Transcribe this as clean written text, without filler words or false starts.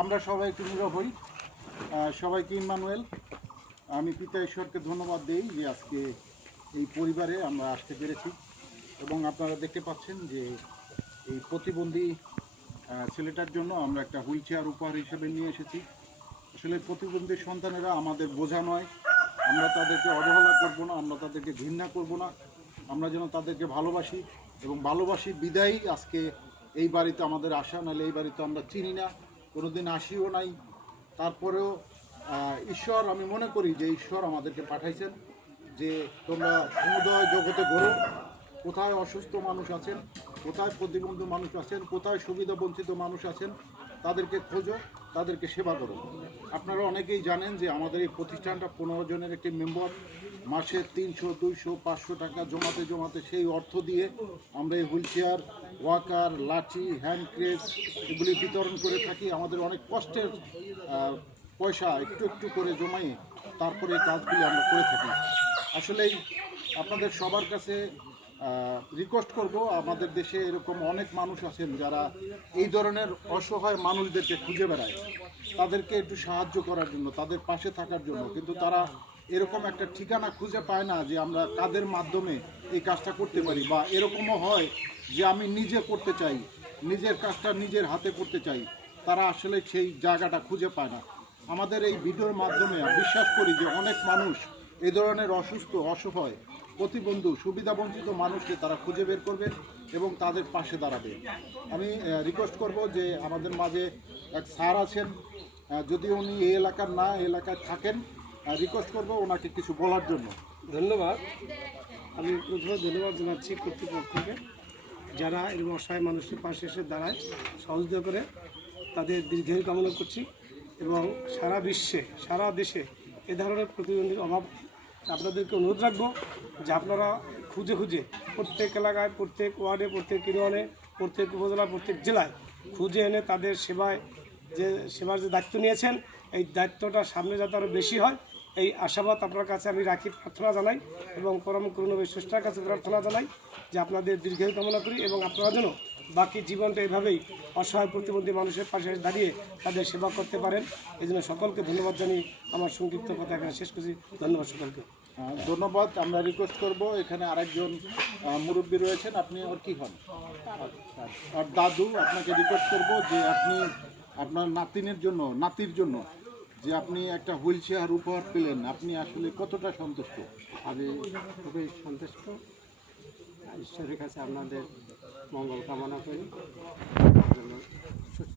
আমরা সবাই একটু নীরব হই। সবাইকে ইম্মানুয়েল, আমি পিতা ঈশ্বরকে ধন্যবাদ দিই যে আজকে এই পরিবারে আমরা আসতে পেরেছি এবং আপনারা দেখতে পাচ্ছেন যে এই প্রতিবন্ধী ছেলেটার জন্য আমরা একটা হুইল চেয়ার উপহার হিসেবে নিয়ে এসেছি। আসলে প্রতিবন্ধী সন্তানেরা আমাদের বোঝা নয়, আমরা তাদেরকে অবহেলা করব না, আমরা তাদেরকে ঘৃণা করব না, আমরা যেন তাদেরকে ভালোবাসি এবং ভালোবাসি বিদায়ী আজকে এই বাড়িতে আমাদের আসা, নাহলে এই বাড়িতে আমরা চিনি না, কোনো দিন আসিও নাই। তারপরেও ঈশ্বর, আমি মনে করি যে ঈশ্বর আমাদেরকে পাঠাইছেন যে তোমরা সমুদয় জগতে ঘোরো, কোথায় অসুস্থ মানুষ আছেন, কোথায় প্রতিবন্ধী মানুষ আছেন, কোথায় সুবিধা বঞ্চিত মানুষ আছেন, তাদেরকে খোঁজো, তাদেরকে সেবা করো। আপনারা অনেকেই জানেন যে আমাদের এই প্রতিষ্ঠানটা 15 জনের একটি মেম্বার, মাসে 300, 200, 500 টাকা জমাতে জমাতে সেই অর্থ দিয়ে আমরা এই হুইল চেয়ার, ওয়াকার, লাঠি, হ্যান্ড ক্রেস এগুলি বিতরণ করে থাকি। আমাদের অনেক কষ্টের পয়সা একটু একটু করে জমাই তারপরে এই কাজগুলি আমরা করে থাকি। আসলেই আপনাদের সবার কাছে রিকোয়েস্ট করব, আমাদের দেশে এরকম অনেক মানুষ আছেন যারা এই ধরনের অসহায় মানুষদেরকে খুঁজে বেড়ায়, তাদেরকে একটু সাহায্য করার জন্য, তাদের পাশে থাকার জন্য, কিন্তু তারা এরকম একটা ঠিকানা খুঁজে পায় না যে আমরা কাদের মাধ্যমে এই কাজটা করতে পারি, বা এরকমও হয় যে আমি নিজে করতে চাই, নিজের কাজটা নিজের হাতে করতে চাই, তারা আসলে সেই জায়গাটা খুঁজে পায় না। আমাদের এই ভিডিওর মাধ্যমে বিশ্বাস করি যে অনেক মানুষ এই ধরনের অসুস্থ, অসহায়, প্রতিবন্ধী, সুবিধাবঞ্চিত মানুষকে তারা খুঁজে বের করবে এবং তাদের পাশে দাঁড়াবে। আমি রিকোয়েস্ট করব যে আমাদের মাঝে এক স্যার আছেন, যদি উনি এই এলাকার না, এই এলাকায় থাকেন, রিকোয়েস্ট করব ওনাকে কিছু বলার জন্য। ধন্যবাদ। আমি প্রথমে ধন্যবাদ জানাচ্ছি কর্তৃপক্ষকে, যারা এরকম অসহায় মানুষের পাশে এসে দাঁড়ায়, সহযোগিতা করে, তাদের দীর্ঘায়ু কামনা করছি। এবং সারা বিশ্বে, সারা দেশে এ ধরনের প্রতিবন্ধীর অভাব। আপনাদেরকে অনুরোধ রাখবো যে আপনারা খুঁজে খুঁজে প্রত্যেক এলাকায়, প্রত্যেক ওয়ার্ডে, প্রত্যেক ইউনিয়নে, প্রত্যেক উপজেলা, প্রত্যেক জেলায় খুঁজে এনে তাদের সেবার যে দায়িত্ব নিয়েছেন, এই দায়িত্বটা সামনে যাতে আরও বেশি হয়, এই আশাবাদ আপনার কাছে আমি রাখি, প্রার্থনা জানাই এবং পরম করুণাময় স্রষ্টার কাছে প্রার্থনা জানাই যে আপনাদের দীর্ঘায়ু কামনা করি এবং আপনারা যেন বাকি জীবনটা এভাবেই অসহায় প্রতিবন্ধী মানুষের পাশে দাঁড়িয়ে তাদের সেবা করতে পারেন। এই জন্য সকলকে ধন্যবাদ জানিয়ে আমার সংক্ষিপ্ত কথা এখানে শেষ করছি। ধন্যবাদ সকলকে। ধন্যবাদ। আমরা রিকোয়েস্ট করব, এখানে আরেকজন মুরব্বী রয়েছেন, আপনি ওর কী হন? আর দাদু, আপনাকে রিকোয়েস্ট করব যে আপনি আপনার নাতির জন্য যে আপনি একটা হুইল চেয়ার উপহার পেলেন, আপনি আসলে কতটা সন্তুষ্ট? আমি খুবই সন্তুষ্ট। ঈশ্বরের কাছে আপনাদের মঙ্গল কামনা করি।